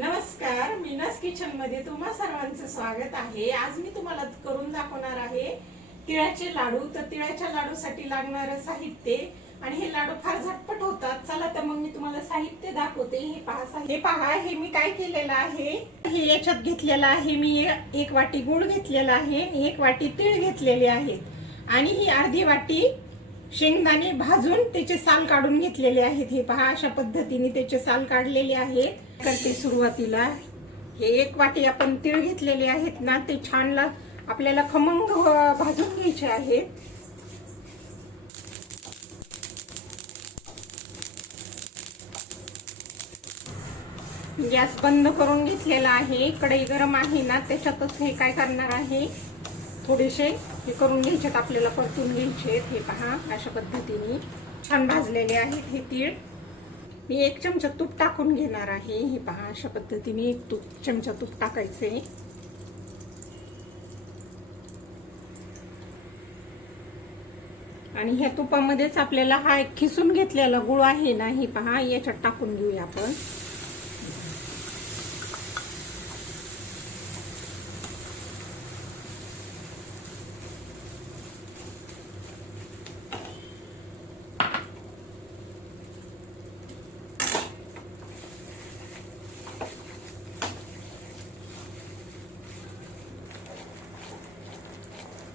नमस्कार, मीनास किचन मध्ये तुम्हा सर्वांचं स्वागत आहे। आज मी तुम्हाला करून दाखवणार आहे तिळाचे लाडू। तर तिळाच्या लाडूसाठी लागणारे साहित्य आणि हे लाडू फार झटपट होतात। चला तर मग मी तुम्हाला साहित्य दाखवते। हे पहा हे मी काय केलेलं आहे। हे याच्यात घेतलेलं आहे मी 1 वाटी गूळ घेतलेला आहे आणि 1 वाटी तीळ घेतलेले आहेत आणि ही अर्धी वाटी शेंगदाणे भाजून त्याचे साल काढून घेतलेले आहेत। हे पहा अशा पद्धतीने त्याचे साल काढलेले आहेत। करते सुरुवातीला हे 1 वाटी आपण तीळ घेतलेले आहेत ना, ते छान आपल्याला खमंग भाजून घ्यायचे आहेत। गॅस बंद करून घेतलेला आहे। कढई गरम आहे ना, त्याच्यातच हे काय करणार आहे, थोडेसे हे करून घ्यायचे, आपल्याला परतून घ्यायचे। हे पहा अशा पद्धतीने छान भाजलेले आहेत हे तीळ। मी 1 चमचा तूप टाकून घेणार आहे। हे पहा अशा पद्धतीने 1 चमचा तूप टाकायचे आणि ह्या तुपामध्येच आपल्याला हा खिसून घेतलेला गुळ आहे ना, हे पहा याच्यात टाकून घेऊया आपण।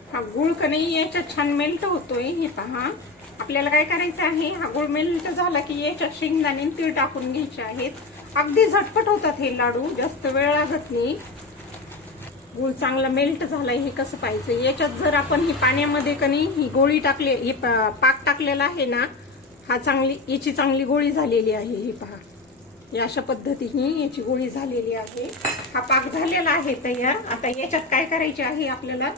हा गुळ कणी याच्यात छान मेल्ट होतोय। हे पहा आपल्याला काय करायचं आहे, हा गुळ मेल्ट झाला की याच्यात शेंगदाणे तीळ टाकून घ्यायचे आहेत। अगदी झटपट होतात हे लाडू, जास्त वेळ लागत नाही। गुळ चांगला मेल्ट झालाय हे कसं पाहिजे, याच्यात जर आपण ही पाण्यामध्ये कणी ही गोळी टाकले, हे पाक टाकलेला आहे ना, हा याची चांगली गोळी झालेली आहे। हे पहा या अशा पद्धतीने याची गोळी झालेली आहे। हा पाक झालेला आहे तयार। आता याच्यात काय करायचे आहे, आपल्याला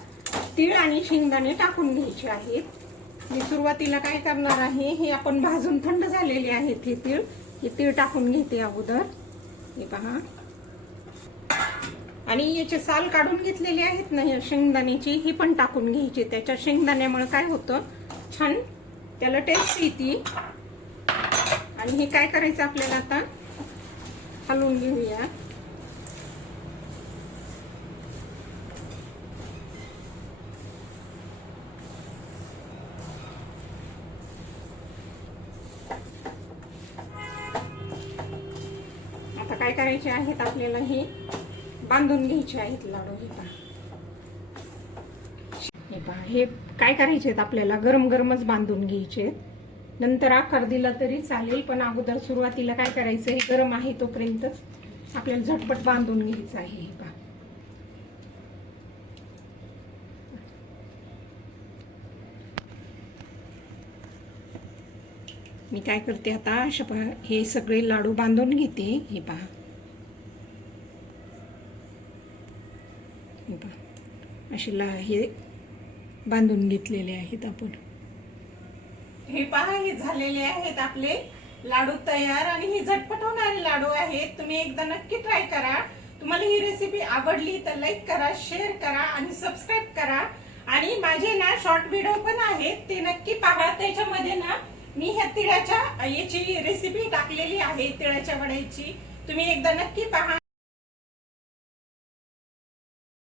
तीळ आणि शेंगदाणे टाकून घ्यायचे आहेत। मी सुरुवातीला काय करणार आहे, हे आपण भाजून थंड झालेले आहेत हे तीळ टाकून घेते अगोदर। हे पहा आणि याचे साल काढून घेतलेले आहेत ना शेंगदाण्याची, ही पण टाकून घ्यायची। त्याच्या शेंगदाण्यामुळे काय होतं, छान त्याला टेस्ट येते। आणि हे काय करायचं आपल्याला आता हलवून घेऊया। आता काय करायचे आहेत, आपल्याला हे बांधून घ्यायचे आहेत लाडू। हे पहा हे काय करायचे आहेत, आपल्याला गरम गरमच बांधून घ्यायचे। नंतर आकार दिला तरी चालेल, पण अगोदर सुरुवातीला काय करायचं, हे गरम आहे तोपर्यंतच आपल्याला झटपट बांधून घ्यायचं आहे। हे पहा मी काय करते आता, अशा हे सगळे लाडू बांधून घेते। हे पहा असे हे बांधून घेतलेले आहेत आपण। हे पहा हे झालेले आहेत आपले लाडू तयार आणि हे झटपट होणारे लाडू आहेत। तुम्ही एकदा नक्की ट्राय करा। तुम्हाला ही रेसिपी आवडली तर लाईक करा, शेअर करा आणि सबस्क्राईब करा। आणि माझे ना शॉर्ट व्हिडिओ पण आहेत, ते नक्की पहा। त्याच्यामध्ये ना मी ह्या तिळाच्या याची रेसिपी टाकलेली आहे, तिळाच्या वड्याची। तुम्ही एकदा नक्की पहा।